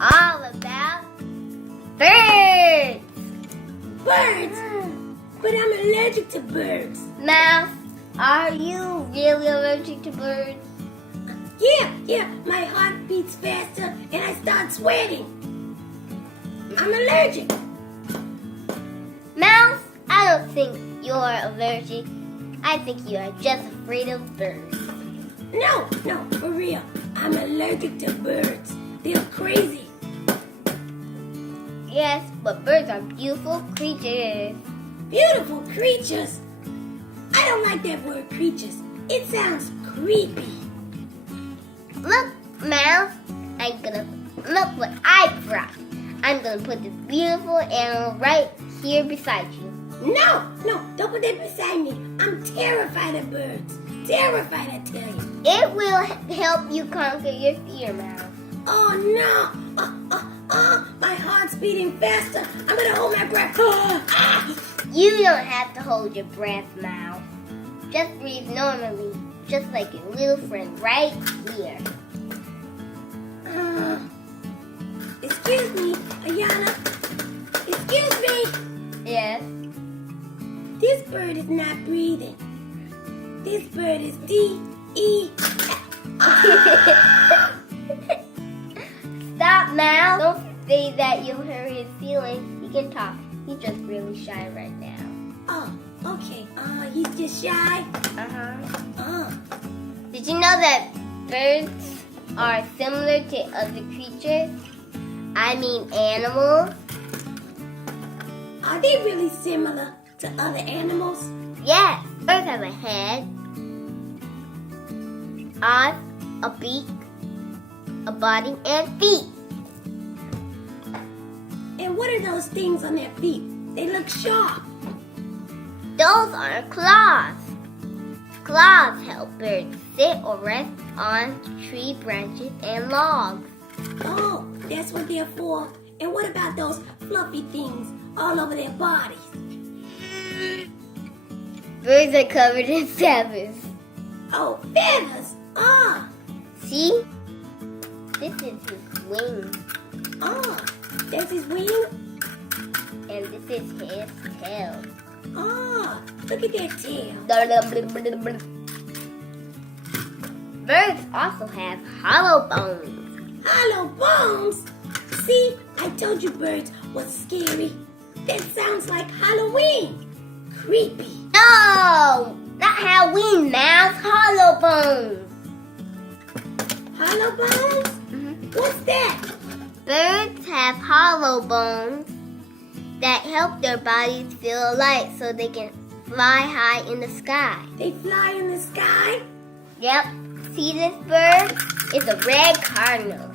all about birds. Birds? But I'm allergic to birds. Mouse, are you really allergic to birds? Yeah, my heart beats faster and I start sweating. I'm allergic. Mouse, I don't think you're allergic. I think you are just afraid of birds. No, for real. I'm allergic to birds. They're crazy. Yes, but birds are beautiful creatures. Beautiful creatures? I don't like that word creatures. It sounds creepy. Look, Mouse, look what I brought. I'm gonna put this beautiful animal right here beside you. No, don't put that beside me. I'm terrified of birds. Terrified, I tell you. It will help you conquer your fear, Mouse. Oh no! My heart's beating faster. I'm gonna hold my breath. You don't have to hold your breath, Mouse. Just breathe normally, just like your little friend right here. Excuse me, Ayanna. Excuse me. Yes. This bird is not breathing. This bird is D-E. Stop, Mouse. Don't say that you'll hurt his feelings. He can talk. He's just really shy right now. Oh, okay. He's just shy. Did you know that birds are similar to other creatures? I mean animals. Are they really similar to other animals? Yes. Birds have a head, eyes, a beak, a body, and feet. And what are those things on their feet? They look sharp. Those are claws. Claws help birds sit or rest on tree branches and logs. Oh, that's what they're for. And what about those fluffy things all over their bodies? Birds are covered in feathers. Oh, feathers. See? This is his wing. That's his wing? And this is his tail. Look at that tail. Birds also have hollow bones. Hollow bones? See, I told you birds was scary. That sounds like Halloween. Creepy. No! Not Halloween, Mouse. Hollow bones. Hollow bones? What's that? Birds have hollow bones that help their bodies feel light so they can fly high in the sky. They fly in the sky? Yep. See this bird? It's a red cardinal.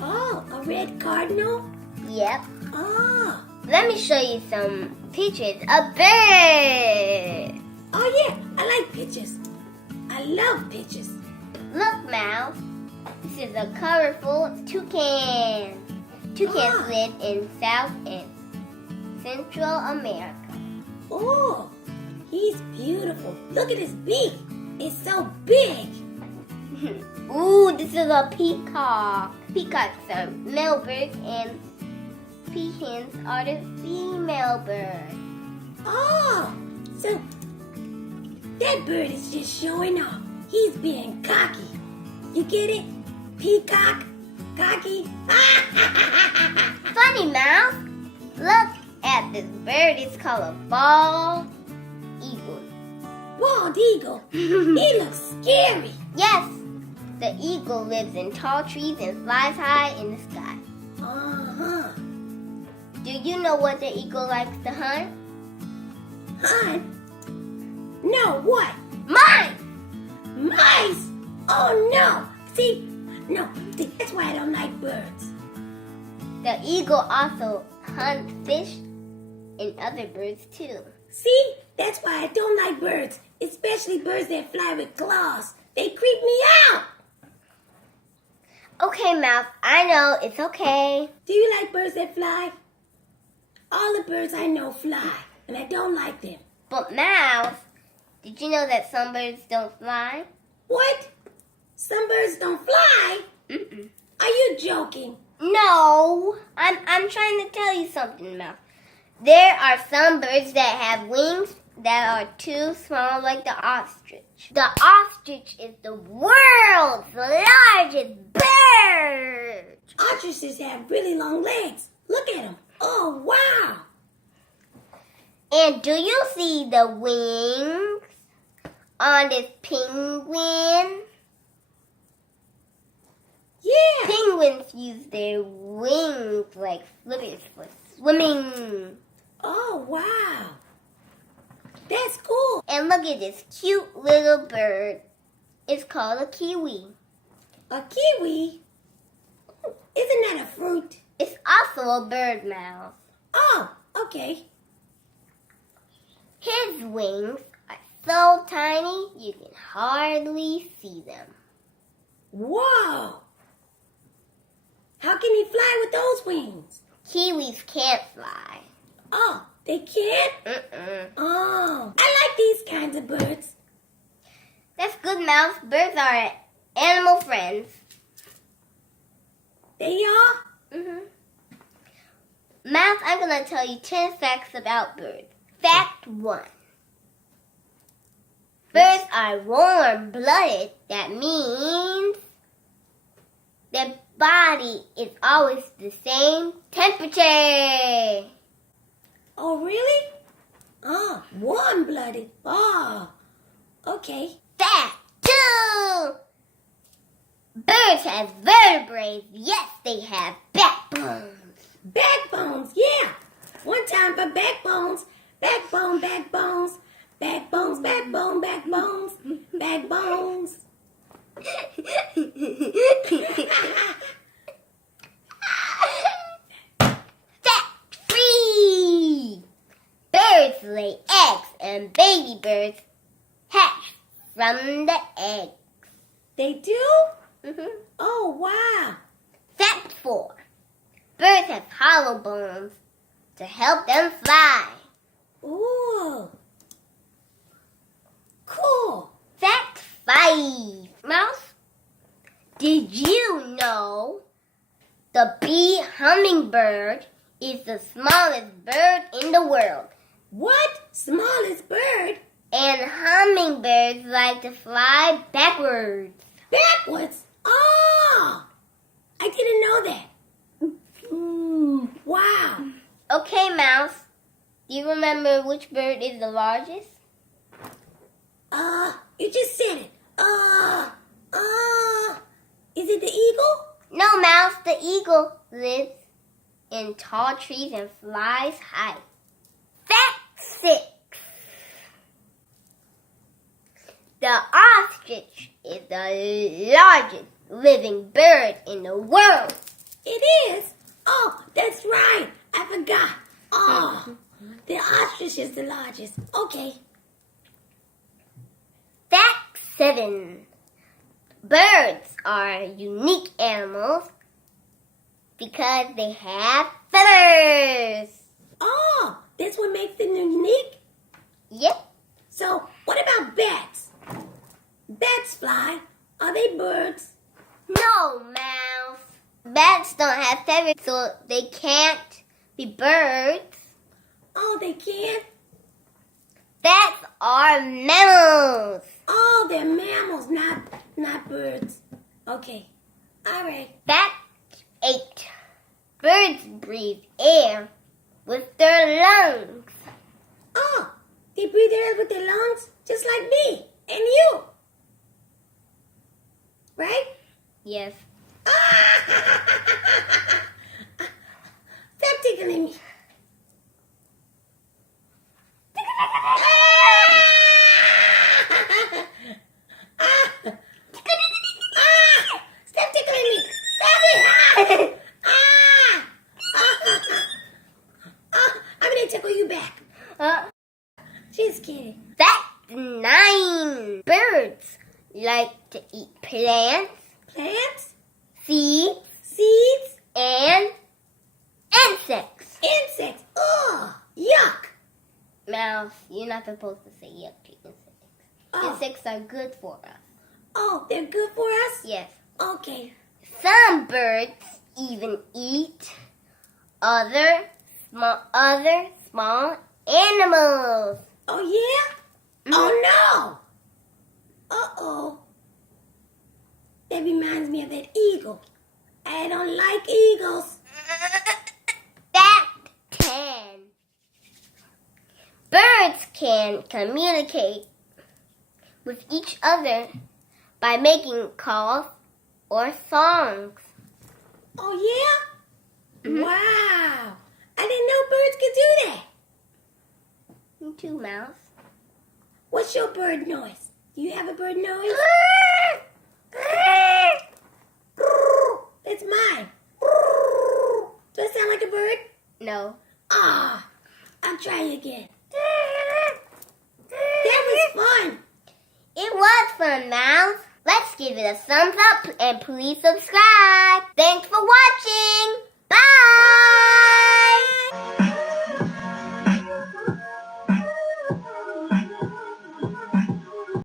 Oh, a red cardinal? Yep. Oh. Let me show you some pictures of birds. Oh yeah, I like pictures. I love pictures. Look, Mouse. This is a colorful toucan. Toucans live in South and Central America. Oh, he's beautiful. Look at his beak. It's so big. Ooh, this is a peacock. Peacocks are male birds and peahens are the female birds. Oh, so that bird is just showing off. He's being cocky. You get it? Peacock, cocky. Funny, Mouse. Look at this bird. It's called a bald eagle. Bald eagle. He looks scary. Yes, the eagle lives in tall trees and flies high in the sky. Do you know what the eagle likes to hunt? Hunt? No, what? Mice! Mice? Oh no. See, that's why I don't like birds. The eagle also hunts fish and other birds too. See, that's why I don't like birds, especially birds that fly with claws. They creep me out. Okay, Mouse, I know, it's okay. Do you like birds that fly? All the birds I know fly, and I don't like them. But Mouse, did you know that some birds don't fly? What? Some birds don't fly? Mm-mm. Are you joking? No, I'm trying to tell you something, Mouse. There are some birds that have wings that are too small, like the ostrich. The ostrich is the world's largest bird. Ostriches have really long legs. Look at them. Oh, wow. And do you see the wings on this penguin? Yeah. Penguins use their wings like flippers for swimming. Oh, wow. That's cool. And look at this cute little bird. It's called a kiwi. A kiwi? Isn't that a fruit? It's also a bird, Mouse. Oh, okay. His wings are so tiny you can hardly see them. Whoa. How can he fly with those wings? Kiwis can't fly. Oh, they can't? Oh, I like these kinds of birds. That's good, Mouse. Birds are animal friends. They are? Mouse, I'm going to tell you 10 facts about birds. Fact 1. Birds are warm-blooded. That means their body is always the same temperature. Oh, really? Oh, warm-blooded. Oh, okay. Fact 2. Birds have vertebrae. Yes, they have backbones. Backbones, yeah. One time for backbones. Backbone, backbones. Backbones, backbone, backbones. Backbones. Fact 3. Birds lay eggs and baby birds hatch from the eggs. They do? Oh, wow. Fact 4. Birds have hollow bones to help them fly. Ooh. Cool. Fact 5. Mouse, did you know the bee hummingbird is the smallest bird in the world? What? Smallest bird? And hummingbirds like to fly backwards. Backwards? Oh! I didn't know that. Wow. Okay, Mouse, do you remember which bird is the largest? You just said it. Is it the eagle? No, Mouse, the eagle lives in tall trees and flies high. Fact 6. The ostrich is the largest living bird in the world. It is? Oh, that's right. I forgot. Oh, the ostrich is the largest. Okay. Fact 7. Birds are unique animals because they have feathers. Oh, that's what makes them unique? Yep. So, what about bats? Bats fly. Are they birds? No, Mouse. Bats don't have feathers, so they can't be birds. Oh, they can't? Bats are mammals. Oh, they're mammals, not birds. Okay. All right. Fact 8. Birds breathe air with their lungs. Oh, they breathe air with their lungs just like me and you. Right? Yes. Stop tickling me. Stop tickling me. Stop it. I'm going to tickle you back. Just kidding. Fact 9. Birds like to eat plants, Plants? seeds, Seeds? and insects. Insects? Ugh, yuck. Mouse, you're not supposed to say yuck to insects. Oh. Insects are good for us. Oh, they're good for us? Yes. Okay. Some birds even eat other small animals. Oh, yeah? Oh, no! Uh-oh. That reminds me of that eagle. I don't like eagles. Fact 10. Birds can communicate with each other by making calls or songs. Oh, yeah? Wow. I didn't know birds could do that. Me too, Mouse. What's your bird noise? Do you have a bird noise? That's mine. Does it sound like a bird? No. Ah, I'll try again. That was fun. It was fun, Mouse. Let's give it a thumbs up and please subscribe. Thanks for